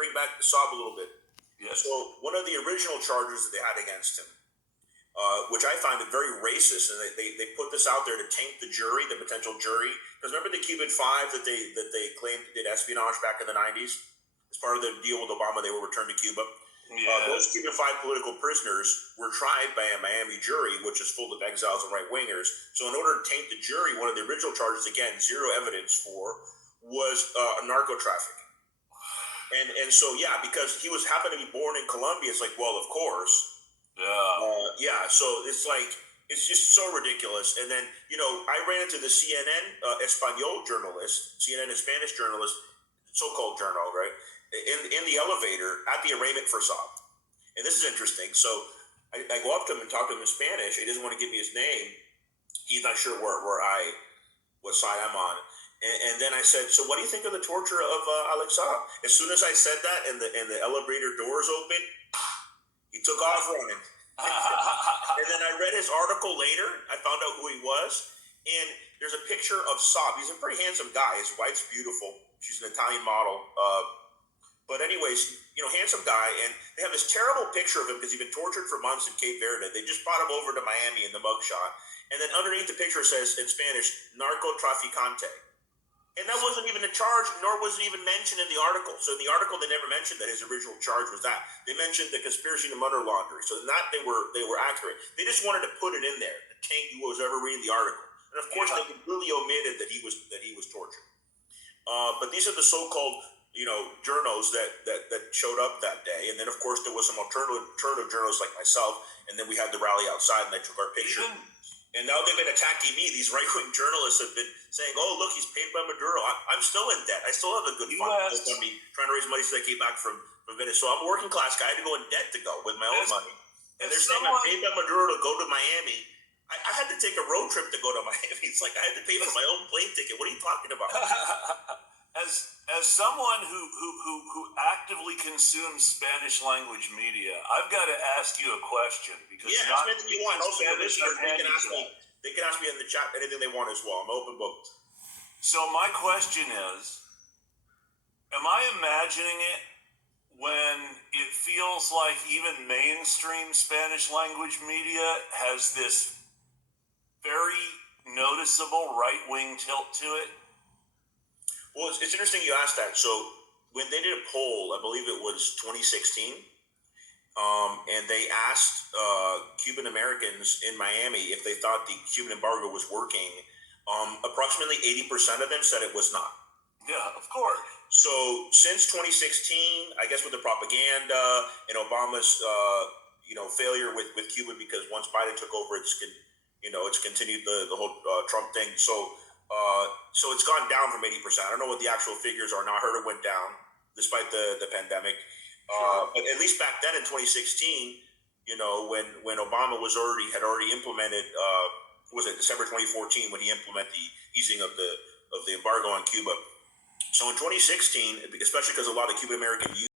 bring back the Saab a little bit. Yes. So one of the original charges that they had against him, which I find it very racist, and they put this out there to taint the jury, the potential jury. Because remember the Cuban Five that they claimed did espionage back in the 90s? As part of the deal with Obama, they were returned to Cuba. Yeah. Those Cuban Five political prisoners were tried by a Miami jury, which is full of exiles and right-wingers. So in order to taint the jury, one of the original charges, again, zero evidence for, was narco trafficking. And so, yeah, because he happened to be born in Colombia, it's like, well, of course. Yeah. So it's like, it's just so ridiculous. And then, I ran into the CNN Espanol journalist, CNN Spanish journalist, so-called journal, right, in the elevator at the arraignment for Saab. And this is interesting. So I go up to him and talk to him in Spanish. He doesn't want to give me his name. He's not sure what side I'm on. And then I said, so what do you think of the torture of Alex Saab? As soon as I said that and the elevator doors opened, he took off running. And then I read his article later. I found out who he was. And there's a picture of Saab. He's a pretty handsome guy. His wife's beautiful. She's an Italian model. But anyways, handsome guy. And they have this terrible picture of him because he's been tortured for months in Cape Verde. They just brought him over to Miami in the mugshot. And then underneath the picture says in Spanish, narcotraficante. And that wasn't even a charge, nor was it even mentioned in the article. So in the article, they never mentioned that his original charge was that. They mentioned the conspiracy to money laundering. So in that they were accurate. They just wanted to put it in there to taint who was ever reading the article. And of course, they completely omitted that he was tortured. But these are the so-called journos that showed up that day. And then of course there was some alternative journalists like myself. And then we had the rally outside, and they took our picture. And now they've been attacking me. These right-wing journalists have been saying, oh, look, he's paid by Maduro. I'm still in debt. I still have a good fund on me trying to raise money so I came back from Venezuela. So I'm a working class guy. I had to go in debt to go with my own money. And they're saying I'm paid by Maduro to go to Miami. I had to take a road trip to go to Miami. It's like I had to pay for my own plane ticket. What are you talking about? As someone who actively consumes Spanish language media, I've got to ask you a question because ask me anything you want. Also, they can ask me in the chat anything they want as well. I'm open book. So my question is, am I imagining it when it feels like even mainstream Spanish language media has this very noticeable right-wing tilt to it? Well, it's interesting you asked that. So when they did a poll, I believe it was 2016, and they asked Cuban Americans in Miami if they thought the Cuban embargo was working, approximately 80% of them said it was not. Yeah, of course. So since 2016, I guess with the propaganda and Obama's failure with Cuba, because once Biden took over, it's continued the whole Trump thing. So it's gone down from 80%. I don't know what the actual figures are now. I heard it went down despite the pandemic. Sure. But at least back then in 2016, when Obama had already implemented, was it December 2014 when he implemented the easing of the embargo on Cuba. So in 2016, especially because a lot of Cuban American youth